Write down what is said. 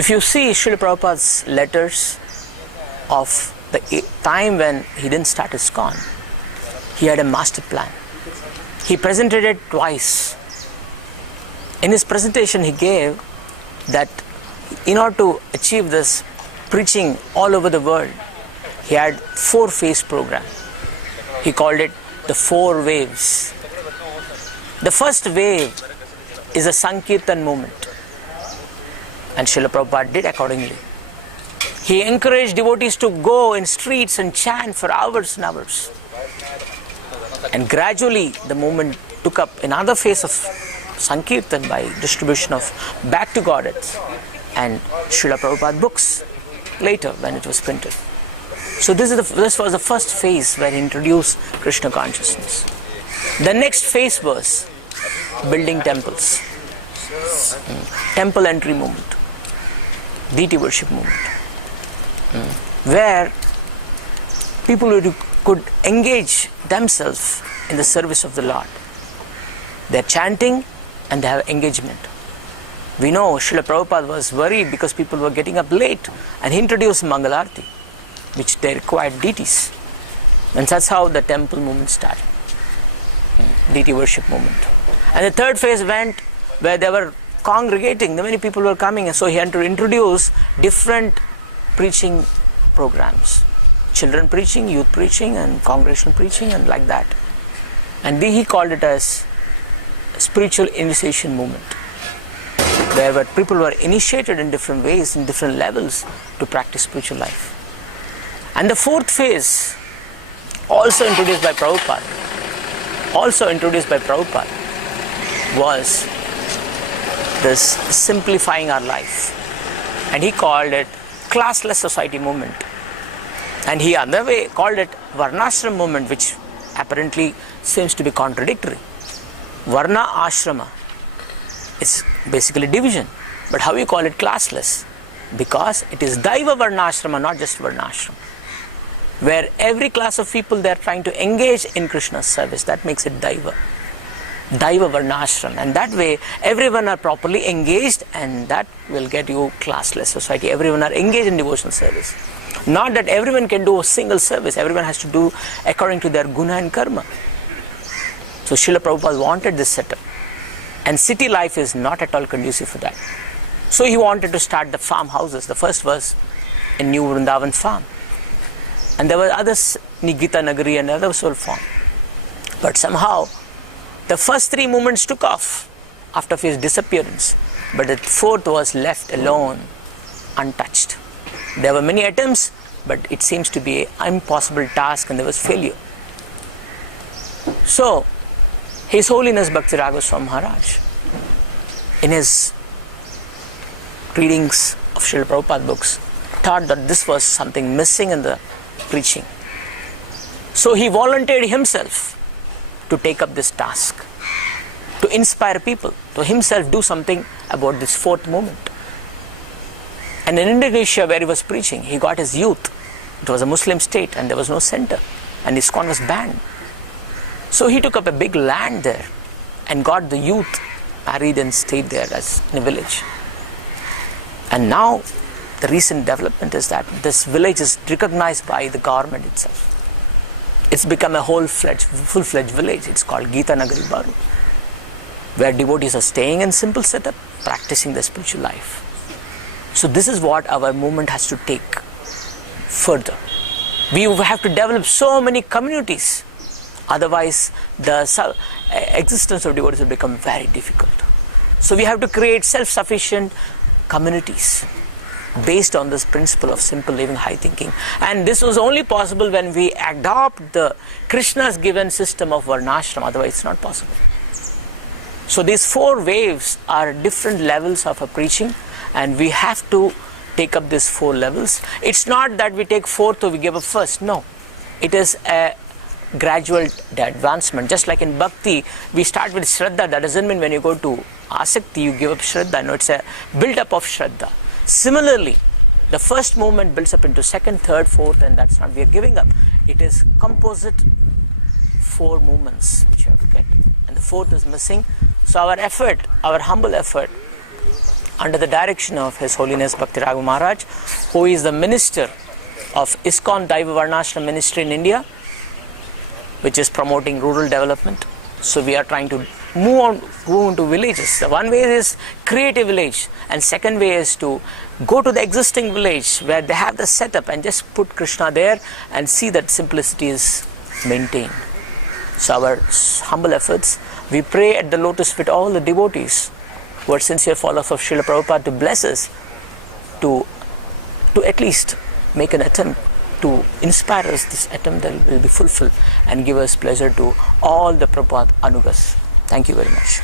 If you see Srila Prabhupada's letters of the time when he didn't start ISKCON, he had a master plan. He presented it twice. In his presentation he gave that in order to achieve this preaching all over the world, he had 4-phase program. He called it the 4 waves. The first wave is a Sankirtan movement, and Srila Prabhupada did accordingly. He encouraged devotees to go in streets and chant for hours and hours. And gradually the movement took up another phase of Sankirtan by distribution of Back to Godheads and Srila Prabhupada books later when it was printed. So this was the first phase where he introduced Krishna consciousness. The next phase was building temples, temple entry movement, deity worship movement, where people could engage themselves in the service of the Lord. They're chanting and they have engagement. We know Srila Prabhupada was worried because people were getting up late, and he introduced Mangalarti, which they required deities. And that's how the temple movement started, deity worship movement. And the third phase went where they were congregating, many people were coming, and so he had to introduce different preaching programs. Children preaching, youth preaching, and congregational preaching, and like that. And he called it as spiritual initiation movement, where people were initiated in different ways, in different levels to practice spiritual life. And the fourth phase, also introduced by Prabhupada, was this simplifying our life. And he called it classless society movement. And he other way called it Varnashram movement, which apparently seems to be contradictory. Varna ashrama, it's basically division. But how you call it classless? Because it is Daiva Varnashrama, not just Varnashram, where every class of people they are trying to engage in Krishna's service. That makes it Daiva Varnashram. And that way everyone are properly engaged, and that will get you classless society. Everyone are engaged in devotional service. Not that everyone can do a single service. Everyone has to do according to their guna and karma. So Srila Prabhupada wanted this setup. And city life is not at all conducive for that. So he wanted to start the farmhouses. The first was in New Vrindavan farm. And there were others, Nigita Nagari and others were formed. But somehow, the first 3 movements took off after his disappearance. But the fourth was left alone, untouched. There were many attempts, but it seems to be an impossible task, and there was failure. So, His Holiness Bhakti-Raghava Swami Maharaj, in his readings of Srila Prabhupada books, thought that this was something missing in the preaching. So he volunteered himself to take up this task, to inspire people, to himself do something about this fourth movement. And in Indonesia, where he was preaching, he got his youth. It was a Muslim state and there was no center, and ISKCON was banned. So he took up a big land there and got the youth married and stayed there as in a village. And now the recent development is that this village is recognized by the government itself. It's become a full-fledged village. It's called Gita Nagari Baru, where devotees are staying in simple setup, practicing the spiritual life. So this is what our movement has to take further. We have to develop so many communities. Otherwise, the existence of devotees will become very difficult. So we have to create self-sufficient communities based on this principle of simple living, high thinking. And this was only possible when we adopt the Krishna's given system of Varnashram. Otherwise, it's not possible. So these 4 waves are different levels of a preaching, and we have to take up these 4 levels. It's not that we take 4th or we give up first. No, it is a gradual advancement. Just like in Bhakti, we start with Shraddha. That doesn't mean when you go to Asakti, you give up Shraddha. No, it's a build-up of Shraddha. Similarly, the first movement builds up into 2nd, 3rd, 4th, and that's not we are giving up. It is composite 4 movements which you have to get. And the 4th is missing. So our effort, our humble effort, under the direction of His Holiness Bhakti Raghav Maharaj, who is the minister of ISKCON Daiva Varnashram ministry in India, which is promoting rural development. So we are trying to move into villages. The one way is create a village, and second way is to go to the existing village where they have the setup and just put Krishna there and see that simplicity is maintained. So our humble efforts, we pray at the lotus feet all the devotees who are sincere followers of Srila Prabhupada to bless us, to at least make an attempt to inspire us. This attempt that will be fulfilled and give us pleasure to all the Prabhupada Anugas. Thank you very much.